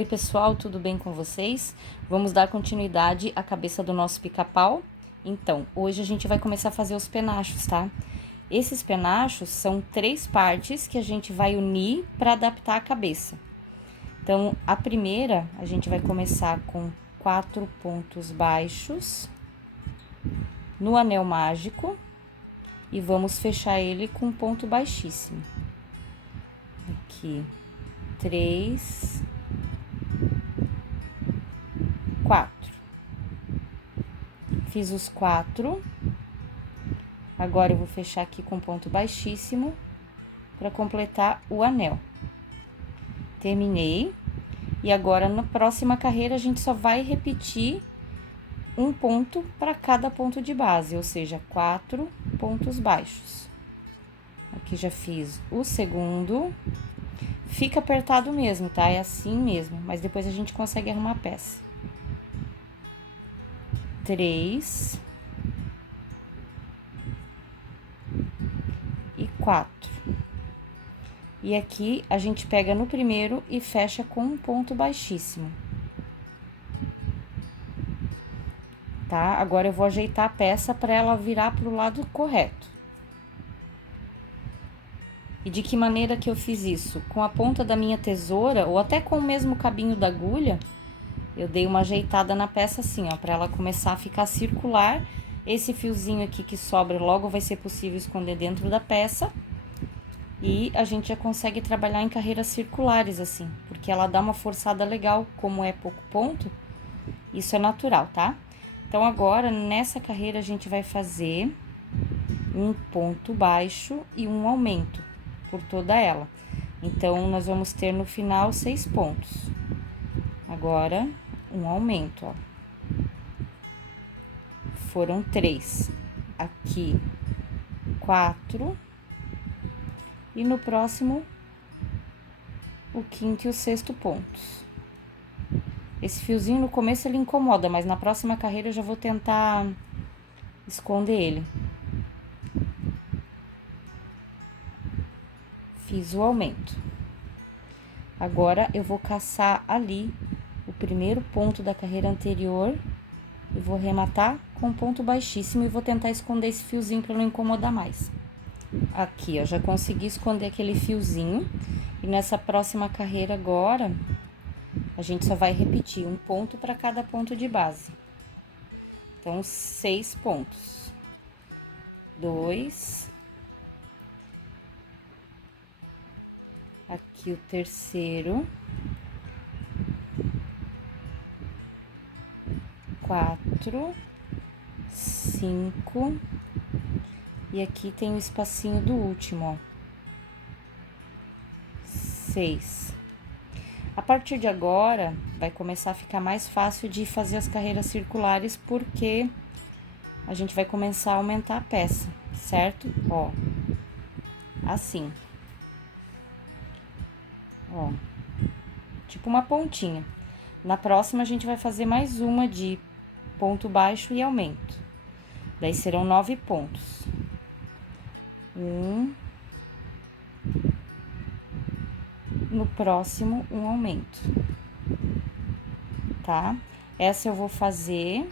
Oi pessoal, tudo bem com vocês? Vamos dar continuidade à cabeça do nosso pica-pau? Então, hoje a gente vai começar a fazer os penachos, tá? Esses penachos são 3 partes que a gente vai unir para adaptar a cabeça. Então, a primeira, a gente vai começar com 4 pontos baixos no anel mágico e vamos fechar ele com um ponto baixíssimo. Aqui, 3, 4. Fiz os 4. Agora eu vou fechar aqui com ponto baixíssimo para completar o anel. Terminei. E agora na próxima carreira a gente só vai repetir um ponto para cada ponto de base, ou seja, 4 pontos baixos. Aqui já fiz o segundo. Fica apertado mesmo, tá? É assim mesmo, mas depois a gente consegue arrumar a peça. 3 e 4. E aqui a gente pega no primeiro e fecha com um ponto baixíssimo. Tá? Agora eu vou ajeitar a peça para ela virar para o lado correto. E de que maneira que eu fiz isso? Com a ponta da minha tesoura, ou até com o mesmo cabinho da agulha, eu dei uma ajeitada na peça assim, ó, para ela começar a ficar circular. Esse fiozinho aqui que sobra logo vai ser possível esconder dentro da peça. E a gente já consegue trabalhar em carreiras circulares assim, porque ela dá uma forçada legal, como é pouco ponto, isso é natural, tá? Então, agora, nessa carreira, a gente vai fazer um ponto baixo e um aumento por toda ela. Então, nós vamos ter no final 6 pontos. Agora, um aumento, ó. Foram 3. Aqui, 4. E no próximo, o quinto e o sexto pontos. Esse fiozinho no começo ele incomoda, mas na próxima carreira eu já vou tentar esconder ele. Fiz o aumento. Agora eu vou caçar ali o primeiro ponto da carreira anterior e vou arrematar com um ponto baixíssimo e vou tentar esconder esse fiozinho para não incomodar mais. Aqui, ó, já consegui esconder aquele fiozinho. E nessa próxima carreira agora, a gente só vai repetir um ponto para cada ponto de base. Então, 6 pontos. 2. Aqui o terceiro. 4. 5. E aqui tem o espacinho do último, ó. 6. A partir de agora, vai começar a ficar mais fácil de fazer as carreiras circulares, porque a gente vai começar a aumentar a peça, certo? Ó, assim. Ó, tipo uma pontinha. Na próxima, a gente vai fazer mais uma de ponto baixo e aumento. Daí serão 9 pontos. 1. No próximo, um aumento. Tá? Essa eu vou fazer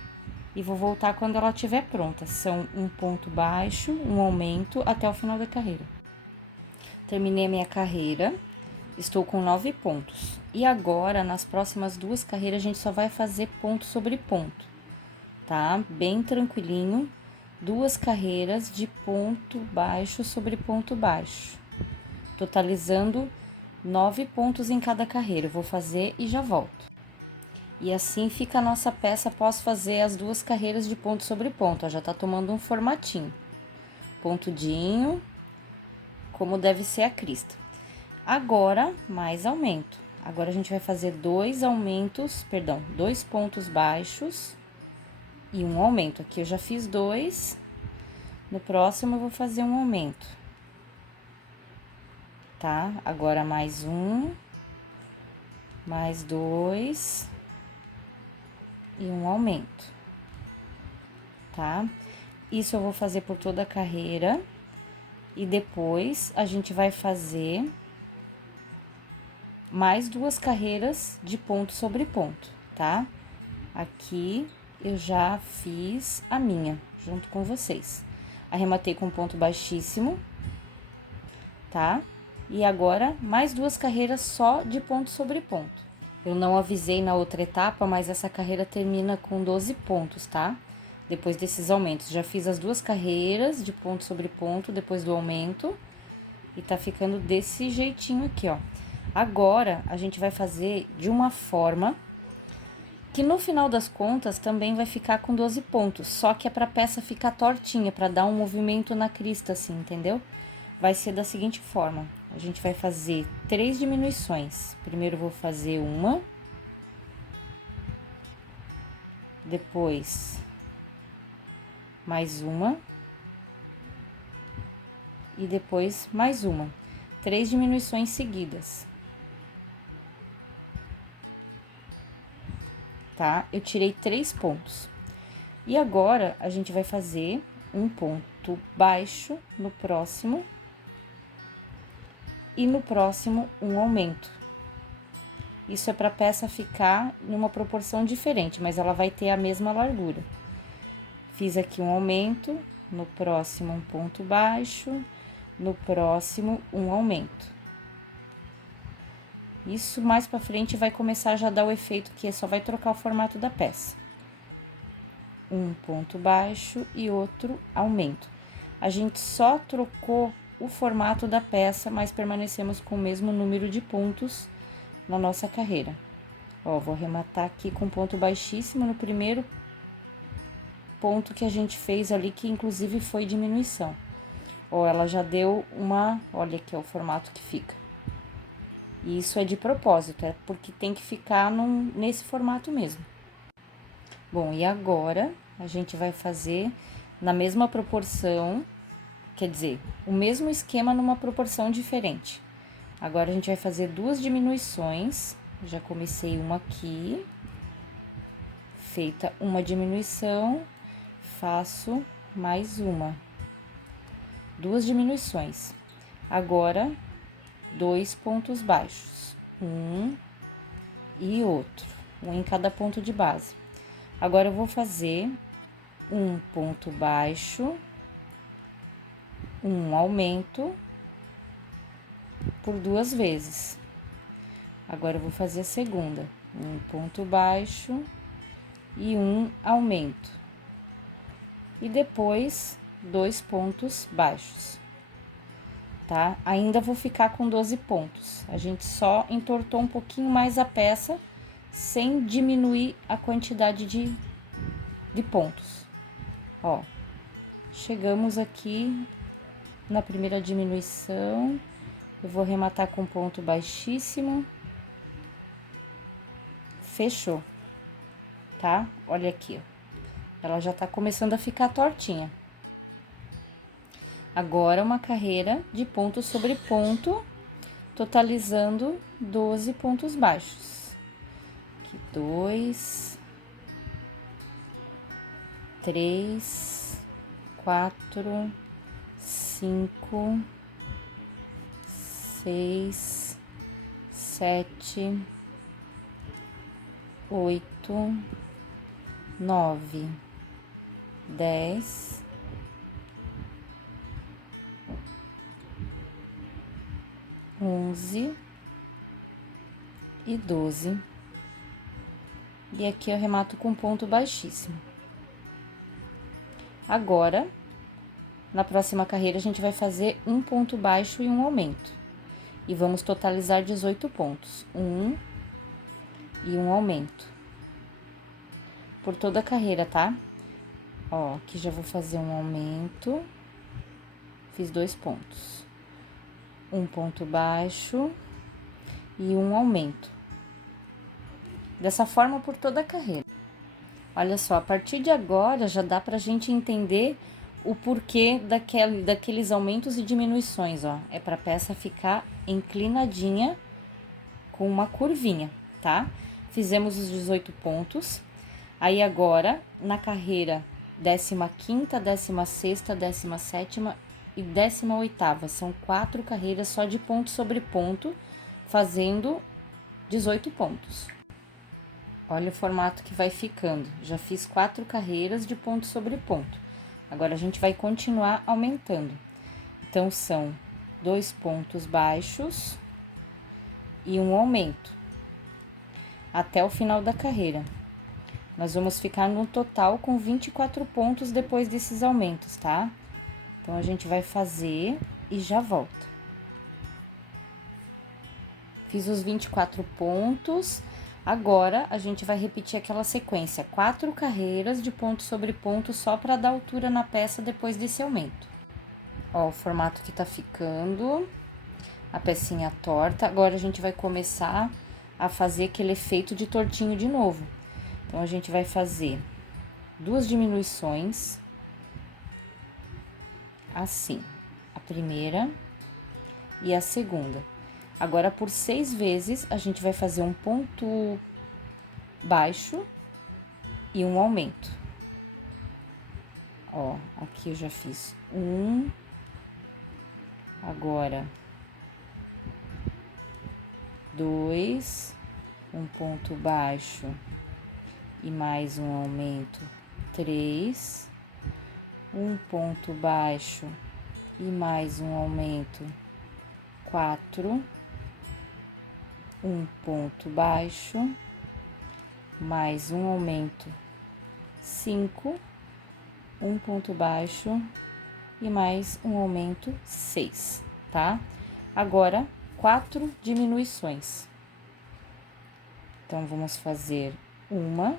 e vou voltar quando ela estiver pronta. São um ponto baixo, um aumento até o final da carreira. Terminei a minha carreira, estou com 9 pontos. E agora, nas próximas 2 carreiras, a gente só vai fazer ponto sobre ponto, tá? Bem tranquilinho, 2 carreiras de ponto baixo sobre ponto baixo, totalizando 9 pontos em cada carreira. Eu vou fazer e já volto. E assim fica a nossa peça após fazer as 2 carreiras de ponto sobre ponto, ó, já tá tomando um formatinho. Pontudinho, como deve ser a crista. Agora, mais aumento. Agora, a gente vai fazer 2 pontos baixos e um aumento. Aqui eu já fiz 2, no próximo eu vou fazer um aumento. Tá? Agora, mais 1, mais 2 e um aumento, tá? Isso eu vou fazer por toda a carreira e depois a gente vai fazer mais 2 carreiras de ponto sobre ponto, tá? Aqui eu já fiz a minha, junto com vocês. Arrematei com ponto baixíssimo, tá? E agora, mais 2 carreiras só de ponto sobre ponto. Eu não avisei na outra etapa, mas essa carreira termina com 12 pontos, tá? Depois desses aumentos. Já fiz as 2 carreiras de ponto sobre ponto, depois do aumento. E tá ficando desse jeitinho aqui, ó. Agora, a gente vai fazer de uma forma que no final das contas também vai ficar com 12 pontos. Só que é pra peça ficar tortinha, pra dar um movimento na crista, assim, entendeu? Vai ser da seguinte forma. A gente vai fazer 3 diminuições. Primeiro eu vou fazer uma. Depois, mais uma. E depois, mais uma. 3 diminuições seguidas. Tá? Eu tirei 3 pontos. E agora, a gente vai fazer um ponto baixo no próximo. E no próximo, um aumento. Isso é para a peça ficar numa proporção diferente, mas ela vai ter a mesma largura. Fiz aqui um aumento, no próximo um ponto baixo, no próximo um aumento. Isso mais para frente vai começar já a dar o efeito que só vai trocar o formato da peça. Um ponto baixo e outro aumento. A gente só trocou o formato da peça, mas permanecemos com o mesmo número de pontos na nossa carreira. Ó, vou arrematar aqui com ponto baixíssimo no primeiro ponto que a gente fez ali, que inclusive foi diminuição. Ó, ela já deu uma... Olha aqui, ó, o formato que fica. E isso é de propósito, é porque tem que ficar nesse formato mesmo. Bom, e agora a gente vai fazer na mesma proporção, quer dizer, o mesmo esquema numa proporção diferente. Agora, a gente vai fazer 2 diminuições. Já comecei uma aqui. Feita uma diminuição, faço mais uma. 2 diminuições. Agora, 2 pontos baixos. Um e outro. Um em cada ponto de base. Agora, eu vou fazer um ponto baixo, um aumento por 2 vezes. Agora, eu vou fazer a segunda. Um ponto baixo e um aumento. E depois, 2 pontos baixos, tá? Ainda vou ficar com 12 pontos. A gente só entortou um pouquinho mais a peça, sem diminuir a quantidade de pontos. Ó, chegamos aqui na primeira diminuição. Eu vou arrematar com ponto baixíssimo. Fechou, tá? Olha aqui, ó. Ela já tá começando a ficar tortinha. Agora, uma carreira de ponto sobre ponto, totalizando 12 pontos baixos. Aqui, 2, 3, 4, 5, 6, 7, 8, 9, 10, 11 e 12. E aqui eu arremato com ponto baixíssimo. Agora, na próxima carreira, a gente vai fazer um ponto baixo e um aumento. E vamos totalizar 18 pontos. Um e um aumento. Por toda a carreira, tá? Ó, aqui já vou fazer um aumento. Fiz 2 pontos. Um ponto baixo e um aumento. Dessa forma, por toda a carreira. Olha só, a partir de agora, já dá pra gente entender o porquê daqueles aumentos e diminuições, ó. É pra peça ficar inclinadinha com uma curvinha, tá? Fizemos os 18 pontos. Aí, agora, na carreira 15ª, 16ª, 17ª e 18ª, são 4 carreiras só de ponto sobre ponto, fazendo 18 pontos. Olha o formato que vai ficando. Já fiz 4 carreiras de ponto sobre ponto. Agora, a gente vai continuar aumentando. Então, são 2 pontos baixos e um aumento até o final da carreira. Nós vamos ficar no total com 24 pontos depois desses aumentos, tá? Então, a gente vai fazer e já volta. Fiz os 24 pontos. Agora, a gente vai repetir aquela sequência, 4 carreiras de ponto sobre ponto só para dar altura na peça depois desse aumento. Ó, o formato que tá ficando, a pecinha torta. Agora, a gente vai começar a fazer aquele efeito de tortinho de novo. Então, a gente vai fazer 2 diminuições, assim, a primeira e a segunda. Agora, por 6 vezes, a gente vai fazer um ponto baixo e um aumento. Ó, aqui eu já fiz um. Agora, 2, um ponto baixo e mais um aumento, 3, um ponto baixo e mais um aumento, 4, um ponto baixo, mais um aumento, 5, um ponto baixo e mais um aumento, 6, tá? Agora, 4 diminuições. Então, vamos fazer uma,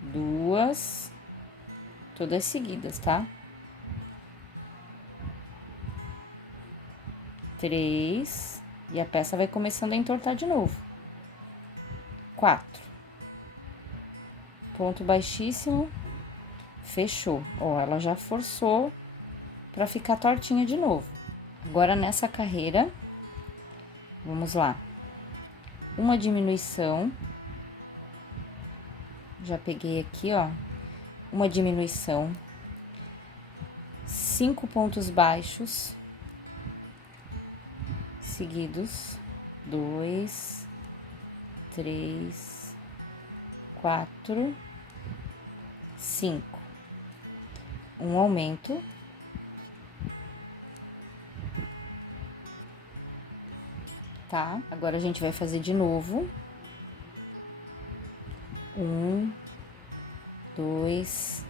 duas, todas seguidas, tá? 3, e a peça vai começando a entortar de novo. 4, ponto baixíssimo, fechou. Ó, ela já forçou para ficar tortinha de novo. Agora, nessa carreira, vamos lá. Uma diminuição. Já peguei aqui, ó. Uma diminuição. 5 pontos baixos seguidos. 2, 3, 4, 5. Um aumento. Tá? Agora, a gente vai fazer de novo. 1, 2,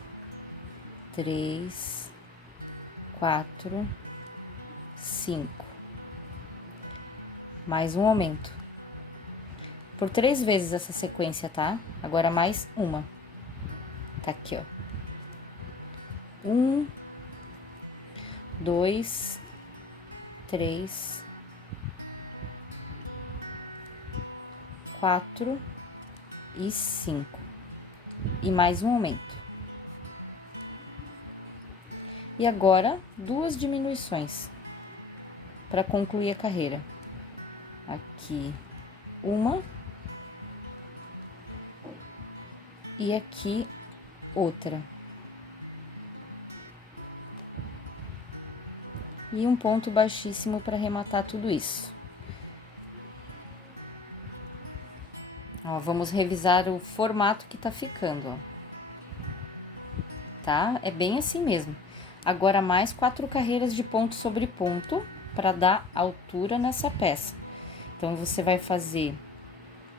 3, 4, 5. Mais um aumento. Por 3 vezes essa sequência, tá? Agora, mais uma. Tá aqui, ó. 1, 2, 3, 4 e 5. E mais um aumento. E agora, 2 diminuições para concluir a carreira. Aqui, uma. E aqui, outra. E um ponto baixíssimo para arrematar tudo isso. Ó, vamos revisar o formato que tá ficando, ó. Tá? É bem assim mesmo. Agora, mais 4 carreiras de ponto sobre ponto para dar altura nessa peça. Então, você vai fazer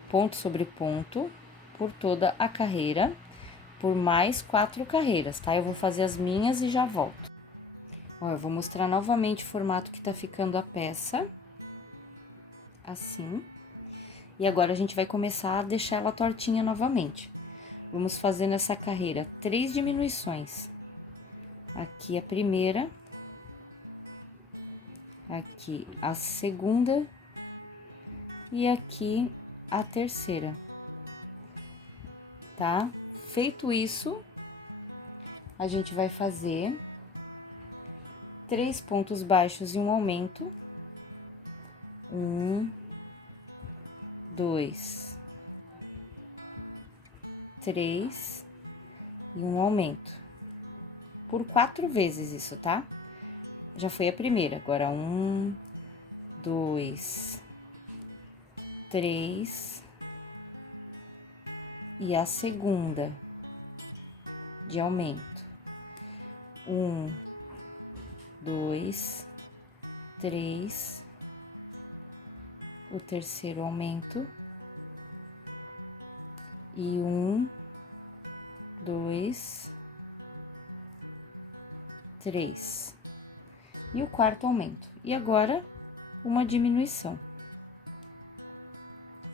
ponto sobre ponto por toda a carreira, por mais 4 carreiras, tá? Eu vou fazer as minhas e já volto. Ó, eu vou mostrar novamente o formato que tá ficando a peça. Assim. E agora, a gente vai começar a deixar ela tortinha novamente. Vamos fazer nessa carreira 3 diminuições. Aqui a primeira. Aqui a segunda. E aqui a terceira. Tá? Feito isso, a gente vai fazer 3 pontos baixos e um aumento. 1, 2, 3 e um aumento. Por 4 vezes isso, tá? Já foi a primeira, agora 1, 2, 3. E a segunda de aumento. 1, 2, 3. O terceiro aumento. E 1, 2, 3. E o quarto aumento. E agora, uma diminuição.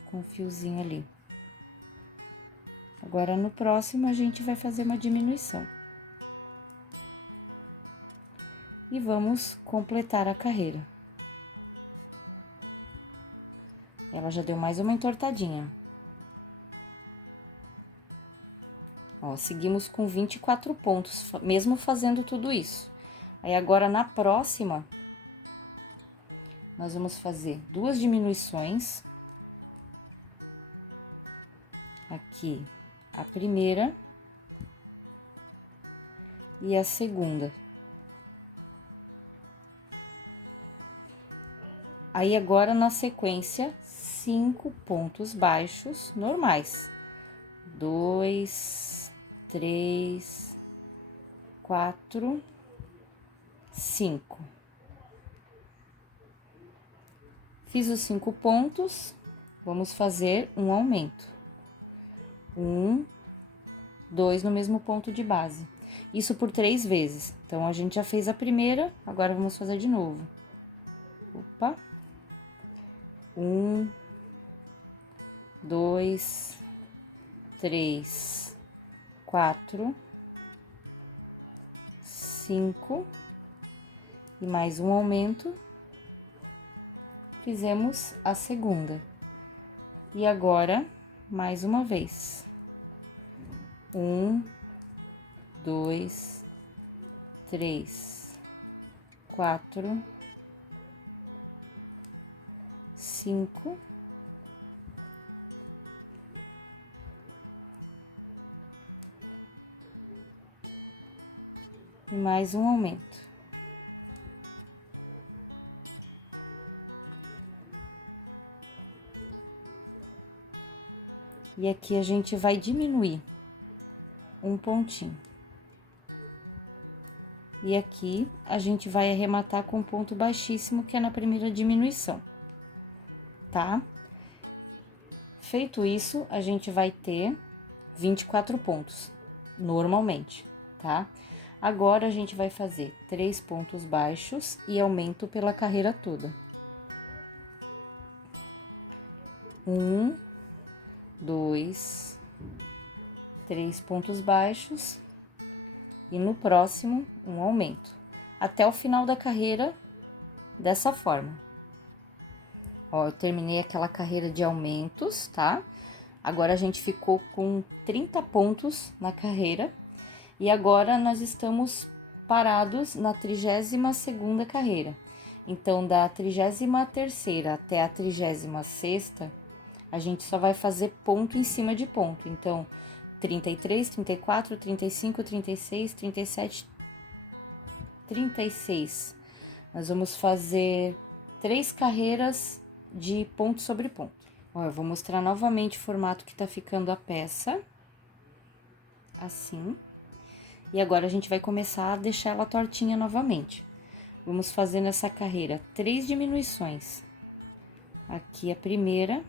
Com um fiozinho ali. Agora, no próximo, a gente vai fazer uma diminuição. E vamos completar a carreira. Ela já deu mais uma entortadinha. Ó, seguimos com 24 pontos, mesmo fazendo tudo isso. Aí, agora, na próxima, nós vamos fazer 2 diminuições. Aqui, a primeira e a segunda. Aí, agora, na sequência, 5 pontos baixos normais. 2, 3, 4, 5. Fiz os 5 pontos, vamos fazer um aumento. 1, 2 no mesmo ponto de base. Isso por 3 vezes. Então, a gente já fez a primeira, agora vamos fazer de novo. Opa. 1, 2, 3, 4, 5. E mais um aumento. Fizemos a segunda. E agora, mais uma vez. 1, 2, 3, 4, 5. E mais um aumento. E aqui a gente vai diminuir um pontinho. E aqui a gente vai arrematar com um ponto baixíssimo, que é na primeira diminuição, tá? Feito isso, a gente vai ter 24 pontos, normalmente, tá? Agora, a gente vai fazer 3 pontos baixos e aumento pela carreira toda. 1, 2, 3 pontos baixos e no próximo, um aumento. Até o final da carreira, dessa forma. Ó, eu terminei aquela carreira de aumentos, tá? Agora, a gente ficou com 30 pontos na carreira. E agora, nós estamos parados na 32ª carreira. Então, da 33ª até a 36ª, a gente só vai fazer ponto em cima de ponto. Então, 33, 34, 35, 36, 37, 36. Nós vamos fazer 3 carreiras de ponto sobre ponto. Ó, eu vou mostrar novamente o formato que tá ficando a peça. Assim. E agora, a gente vai começar a deixar ela tortinha novamente. Vamos fazer nessa carreira 3 diminuições. Aqui a primeira.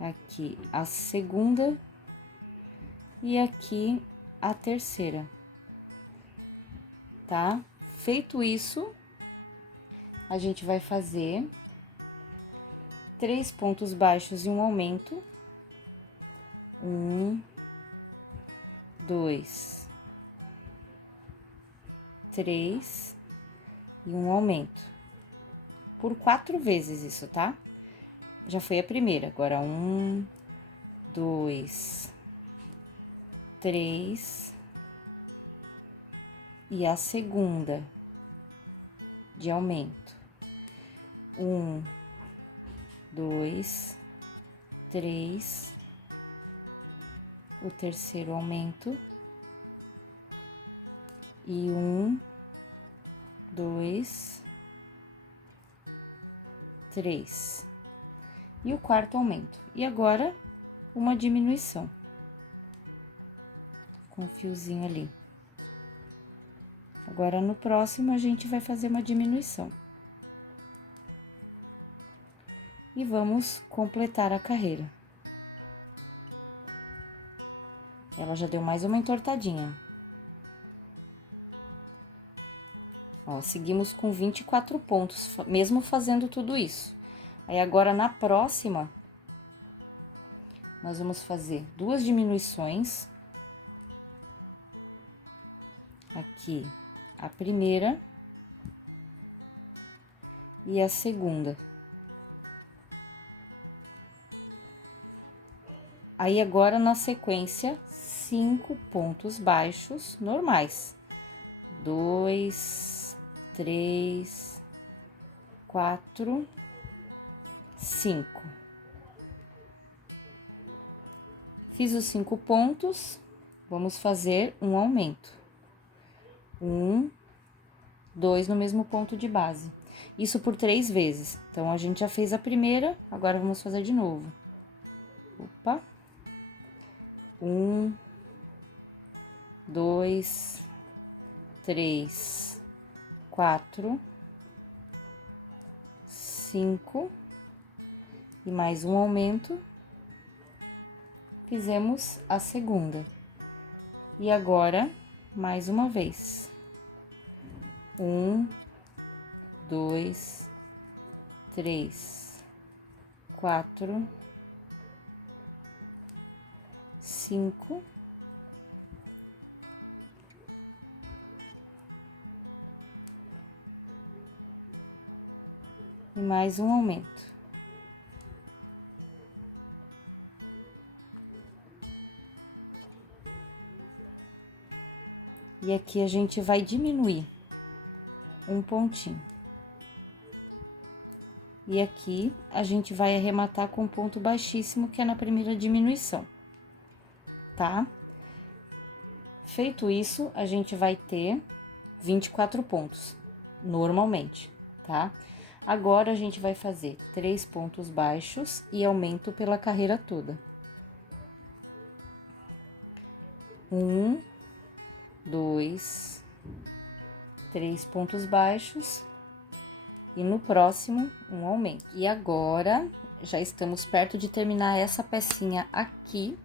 Aqui a segunda. E aqui a terceira. Tá? Feito isso, a gente vai fazer 3 pontos baixos e um aumento. 1, 2, 3 e um aumento. Por 4 vezes isso, tá? Já foi a primeira, agora 1, 2, 3 e a segunda de aumento. 1, 2, 3, o terceiro aumento. E 1, 2, 3. E o quarto aumento. E agora, uma diminuição. Com um fiozinho ali. Agora, no próximo, a gente vai fazer uma diminuição. E vamos completar a carreira. Ela já deu mais uma entortadinha. Ó, seguimos com 24 pontos, mesmo fazendo tudo isso. Aí, agora, na próxima, nós vamos fazer 2 diminuições. Aqui, a primeira e a segunda. Aí, agora, na sequência, 5 pontos baixos normais. 2, 3, 4, 5. Fiz os 5 pontos, vamos fazer um aumento. 1, 2 no mesmo ponto de base. Isso por 3 vezes. Então, a gente já fez a primeira, agora vamos fazer de novo. Opa. 1, 2, 3, 4, 5. E mais um aumento. Fizemos a segunda. E agora, mais uma vez. 1, 2, 3, 4, 5. E mais um aumento. E aqui a gente vai diminuir um pontinho. E aqui a gente vai arrematar com um ponto baixíssimo, que é na primeira diminuição, tá? Feito isso, a gente vai ter 24 pontos, normalmente, tá? Agora, a gente vai fazer 3 pontos baixos e aumento pela carreira toda. 1, 2, 3 pontos baixos. E no próximo, um aumento. E agora, já estamos perto de terminar essa pecinha aqui.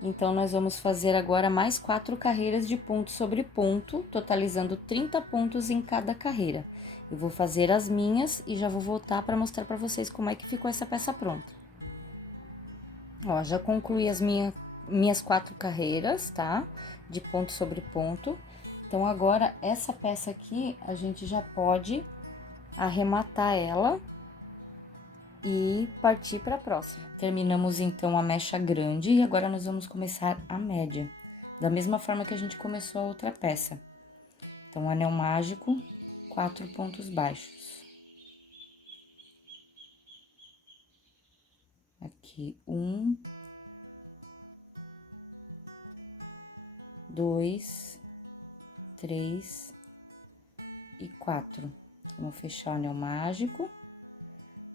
Então, nós vamos fazer agora mais 4 carreiras de ponto sobre ponto, totalizando 30 pontos em cada carreira. Eu vou fazer as minhas e já vou voltar para mostrar para vocês como é que ficou essa peça pronta. Ó, já concluí as minhas 4 carreiras, tá? De ponto sobre ponto. Então, agora, essa peça aqui, a gente já pode arrematar ela e partir para a próxima. Terminamos, então, a mecha grande e agora nós vamos começar a média, da mesma forma que a gente começou a outra peça. Então, anel mágico, 4 pontos baixos. Aqui, 1, 2, 3 e 4. Vamos fechar o anel mágico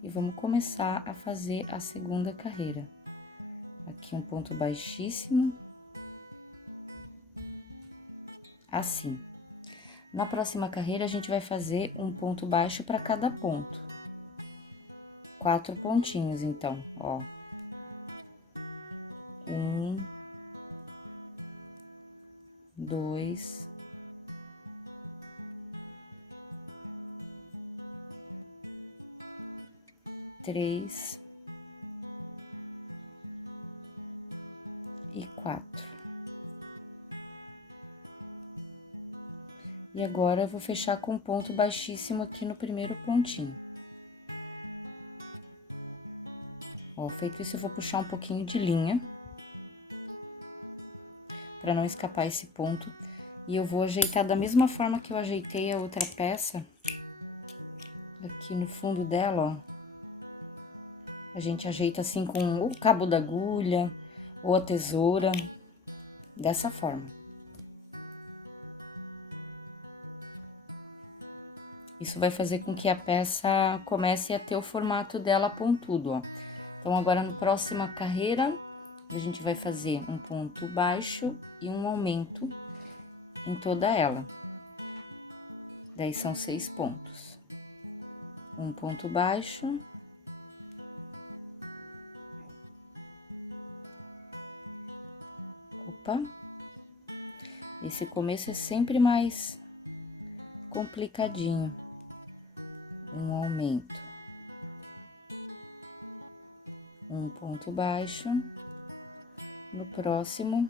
e vamos começar a fazer a segunda carreira. Aqui um ponto baixíssimo. Assim. Na próxima carreira, a gente vai fazer um ponto baixo para cada ponto. 4 pontinhos, então, ó. 1, 2, 3 e 4. E agora, eu vou fechar com um ponto baixíssimo aqui no primeiro pontinho. Ó, feito isso, eu vou puxar um pouquinho de linha, para não escapar esse ponto. E eu vou ajeitar da mesma forma que eu ajeitei a outra peça, aqui no fundo dela, ó. A gente ajeita assim com o cabo da agulha ou a tesoura, dessa forma. Isso vai fazer com que a peça comece a ter o formato dela pontudo, ó. Então, agora, na próxima carreira, a gente vai fazer um ponto baixo e um aumento em toda ela. Daí, são 6 pontos. Um ponto baixo. Opa! Esse começo é sempre mais complicadinho. Um aumento. Um ponto baixo. No próximo,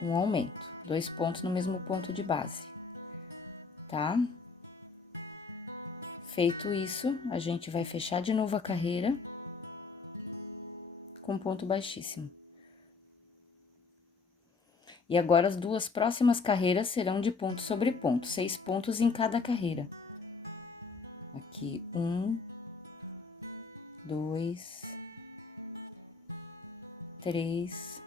um aumento. 2 pontos no mesmo ponto de base, tá? Feito isso, a gente vai fechar de novo a carreira com ponto baixíssimo. E agora, as 2 próximas carreiras serão de ponto sobre ponto, 6 pontos em cada carreira. Aqui, 1, 2, 3,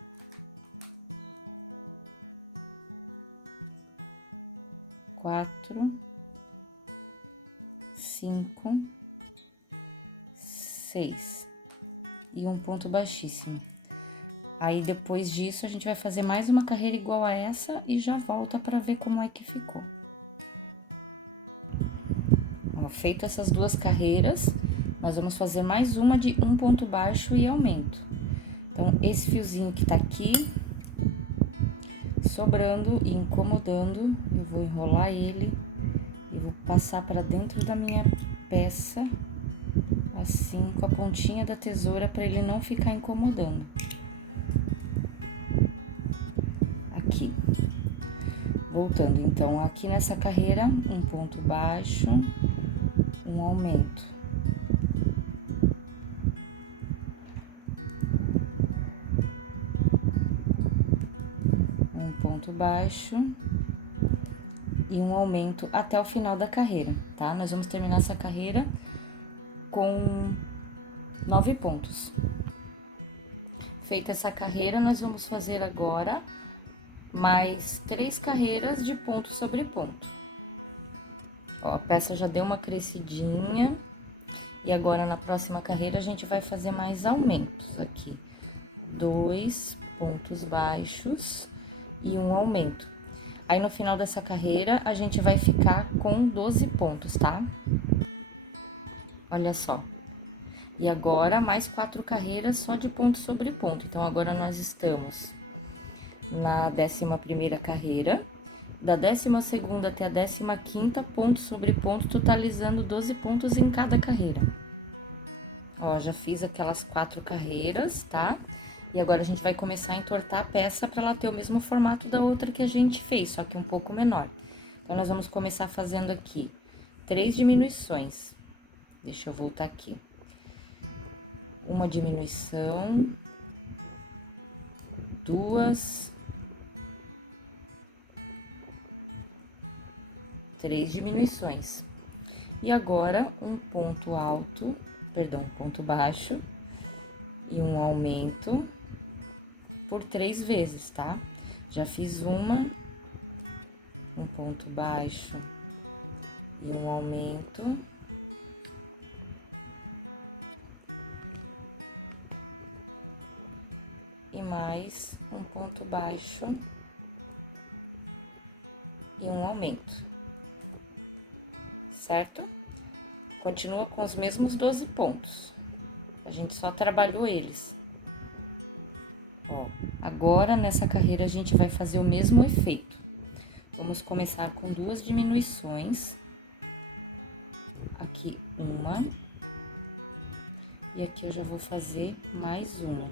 4, 5, 6. E um ponto baixíssimo. Aí, depois disso, a gente vai fazer mais uma carreira igual a essa e já volta pra ver como é que ficou. Ó, feito essas 2 carreiras, nós vamos fazer mais uma de um ponto baixo e aumento. Então, esse fiozinho que tá aqui, sobrando e incomodando, eu vou enrolar ele e vou passar pra dentro da minha peça, assim, com a pontinha da tesoura, pra ele não ficar incomodando. Aqui. Voltando, então, aqui nessa carreira, um ponto baixo, um aumento. Um ponto baixo e um aumento até o final da carreira, tá? Nós vamos terminar essa carreira com 9 pontos. Feita essa carreira, nós vamos fazer agora mais 3 carreiras de ponto sobre ponto. Ó, a peça já deu uma crescidinha. E agora, na próxima carreira, a gente vai fazer mais aumentos aqui. 2 pontos baixos e um aumento. Aí, no final dessa carreira, a gente vai ficar com 12 pontos, tá? Olha só. E agora, mais 4 carreiras só de ponto sobre ponto. Então, agora nós estamos na 11ª carreira, da 12ª até a 15ª, ponto sobre ponto, totalizando 12 pontos em cada carreira. Ó, já fiz aquelas 4 carreiras, tá? E agora, a gente vai começar a entortar a peça para ela ter o mesmo formato da outra que a gente fez, só que um pouco menor. Então, nós vamos começar fazendo aqui 3 diminuições. Deixa eu voltar aqui. Uma diminuição, 2, 3 diminuições. E agora, um ponto alto, perdão, ponto baixo e um aumento por 3 vezes, tá? Já fiz uma, um ponto baixo e um aumento. E mais um ponto baixo e um aumento, certo? Continua com os mesmos 12 pontos, a gente só trabalhou eles. Ó, agora, nessa carreira, a gente vai fazer o mesmo efeito. Vamos começar com 2 diminuições. Aqui, uma. E aqui eu já vou fazer mais uma.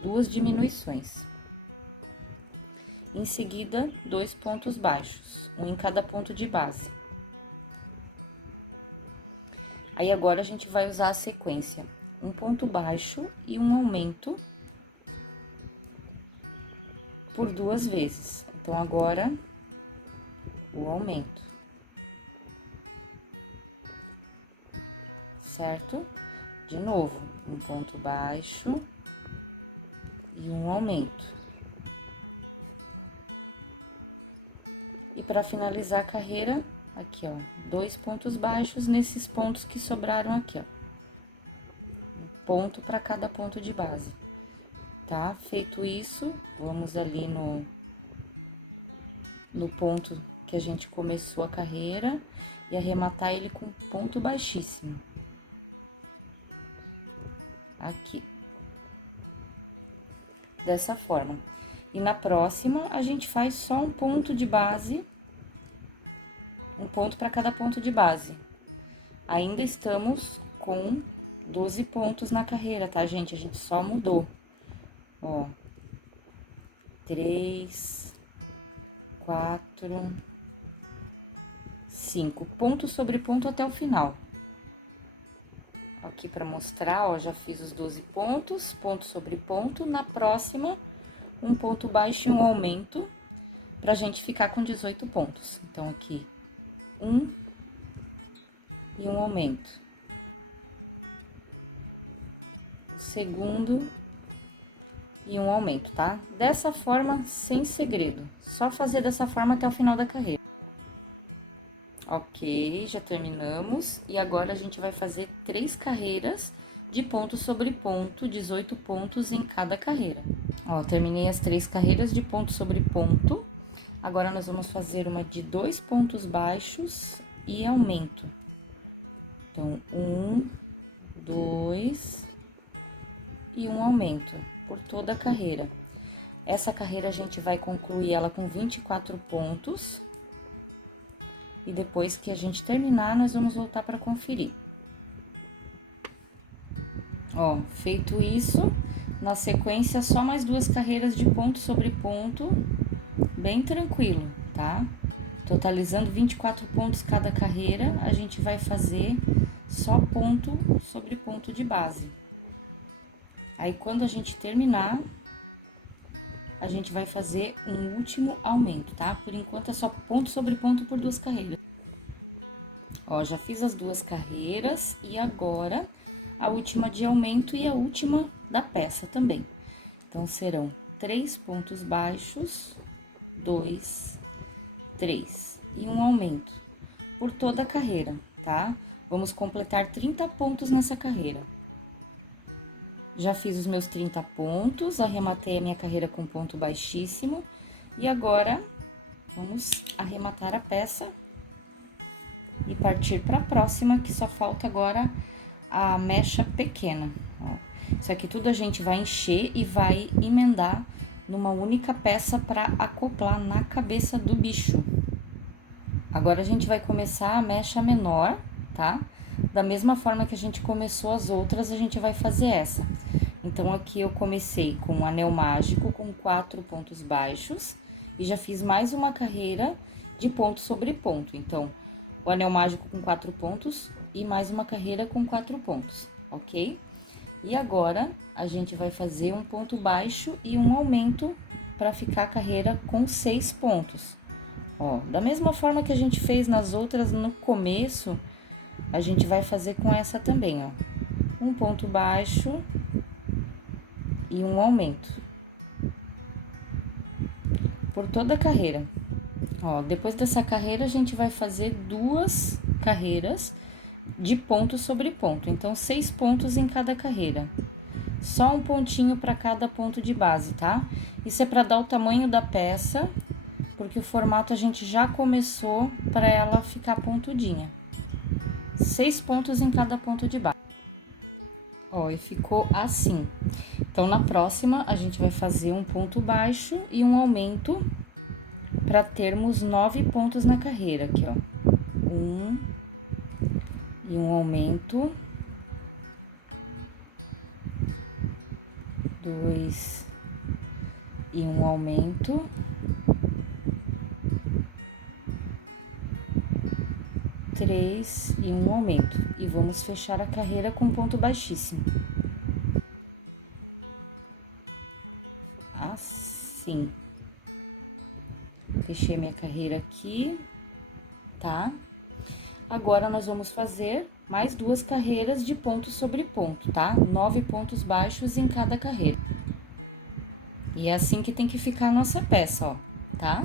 2 diminuições. Em seguida, 2 pontos baixos, um em cada ponto de base. Aí, agora, a gente vai usar a sequência, um ponto baixo e um aumento por 2 vezes. Então, agora, o aumento. Certo? De novo, um ponto baixo e um aumento. E para finalizar a carreira, aqui, ó, 2 pontos baixos nesses pontos que sobraram aqui, ó. Um ponto para cada ponto de base, tá? Feito isso, vamos ali no ponto que a gente começou a carreira e arrematar ele com ponto baixíssimo. Aqui. Dessa forma. E na próxima, a gente faz só um ponto de base, um ponto para cada ponto de base. Ainda estamos com 12 pontos na carreira, tá, gente? A gente só mudou. Ó. 3, 4, 5. Ponto sobre ponto até o final. Aqui para mostrar, ó, já fiz os 12 pontos, ponto sobre ponto. Na próxima, um ponto baixo e um aumento, pra gente ficar com 18 pontos. Então, aqui, um e um aumento. O segundo e um aumento, tá? Dessa forma, sem segredo. Só fazer dessa forma até o final da carreira. Ok, já terminamos. E agora, a gente vai fazer 3 carreiras de ponto sobre ponto, 18 pontos em cada carreira. Ó, terminei as 3 carreiras de ponto sobre ponto. Agora, nós vamos fazer uma de 2 pontos baixos e aumento. Então, 1, 2 e um aumento por toda a carreira. Essa carreira, a gente vai concluir ela com 24 pontos. E depois que a gente terminar, nós vamos voltar para conferir. Ó, feito isso, na sequência, só mais 2 carreiras de ponto sobre ponto, bem tranquilo, tá? Totalizando 24 pontos cada carreira, a gente vai fazer só ponto sobre ponto de base. Aí, quando a gente terminar, a gente vai fazer um último aumento, tá? Por enquanto, é só ponto sobre ponto por 2 carreiras. Ó, já fiz as 2 carreiras e agora a última de aumento e a última da peça também. Então, serão 3 pontos baixos, 2, 3 e um aumento por toda a carreira, tá? Vamos completar 30 pontos nessa carreira. Já fiz os meus 30 pontos, arrematei a minha carreira com ponto baixíssimo. E agora, vamos arrematar a peça e partir para a próxima, que só falta agora a mecha pequena, ó. Isso aqui tudo a gente vai encher e vai emendar numa única peça para acoplar na cabeça do bicho. Agora, a gente vai começar a mecha menor, tá? Da mesma forma que a gente começou as outras, a gente vai fazer essa. Então, aqui eu comecei com um anel mágico com 4 pontos baixos e já fiz mais uma carreira de ponto sobre ponto. Então, o anel mágico com 4 pontos e mais uma carreira com 4 pontos, ok? E agora, a gente vai fazer um ponto baixo e um aumento para ficar a carreira com 6 pontos. Ó, da mesma forma que a gente fez nas outras no começo, a gente vai fazer com essa também, ó. Um ponto baixo e um aumento por toda a carreira. Ó, depois dessa carreira, a gente vai fazer 2 carreiras de ponto sobre ponto. Então, 6 pontos em cada carreira. Só um pontinho para cada ponto de base, tá? Isso é para dar o tamanho da peça, porque o formato a gente já começou para ela ficar pontudinha. 6 pontos em cada ponto de base. Ó, e ficou assim. Então, na próxima, a gente vai fazer um ponto baixo e um aumento para termos 9 pontos na carreira, aqui, ó. 1 e um aumento. 2 e um aumento. 3 e um aumento. E vamos fechar a carreira com ponto baixíssimo. Assim. Fechei minha carreira aqui, tá? Agora, nós vamos fazer mais 2 carreiras de ponto sobre ponto, tá? 9 pontos baixos em cada carreira. E é assim que tem que ficar a nossa peça, ó, tá?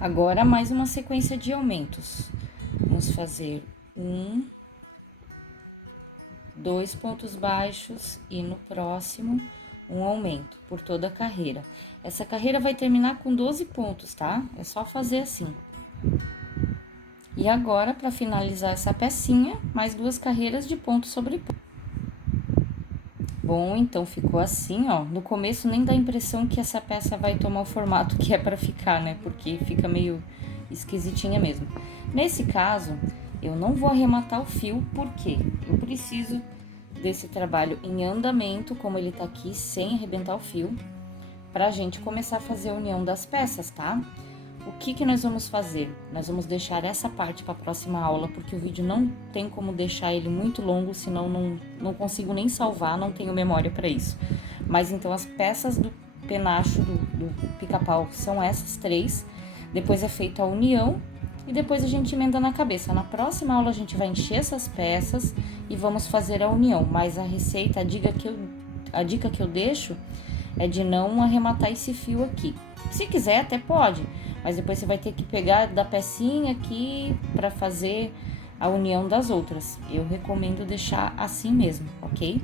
Agora, mais uma sequência de aumentos. vamos fazer 1, 2 pontos baixos e no próximo um aumento por toda a carreira. Essa carreira vai terminar com 12 pontos, tá? É só fazer assim. E agora, para finalizar essa pecinha, mais 2 carreiras de ponto sobre ponto. Bom, então ficou assim, ó. No começo nem dá a impressão que essa peça vai tomar o formato que é para ficar, né? Porque fica meio esquisitinha mesmo. Nesse caso, eu não vou arrematar o fio, porque eu preciso desse trabalho em andamento, como ele tá aqui, sem arrebentar o fio, pra gente começar a fazer a união das peças, tá? O que nós vamos fazer? Nós vamos deixar essa parte para a próxima aula, porque o vídeo não tem como deixar ele muito longo, senão não consigo nem salvar, não tenho memória para isso. Mas então as peças do penacho do pica-pau são essas 3, depois é feita a união e depois a gente emenda na cabeça. Na próxima aula a gente vai encher essas peças e vamos fazer a união, mas a receita, a dica que eu deixo é de não arrematar esse fio aqui. Se quiser até pode, mas depois você vai ter que pegar da pecinha aqui para fazer a união das outras. Eu recomendo deixar assim mesmo, ok?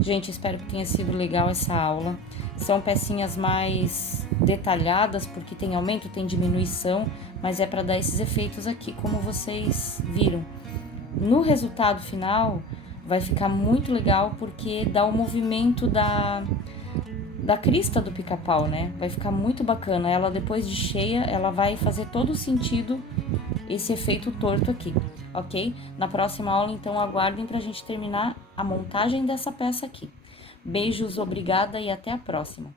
Gente, espero que tenha sido legal essa aula. São pecinhas mais detalhadas, porque tem aumento, tem diminuição, mas é para dar esses efeitos aqui, como vocês viram. No resultado final, vai ficar muito legal, porque dá o movimento da crista do pica-pau, né? Vai ficar muito bacana. Ela, depois de cheia, ela vai fazer todo o sentido, esse efeito torto aqui, ok? Na próxima aula, então, aguardem pra gente terminar a montagem dessa peça aqui. Beijos, obrigada e até a próxima!